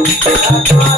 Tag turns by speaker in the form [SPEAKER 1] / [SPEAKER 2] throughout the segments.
[SPEAKER 1] Thank you.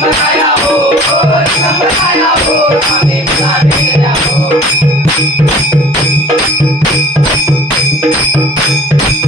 [SPEAKER 2] Narayana हो दिगंबरा हो नाम नारायण हो जय हो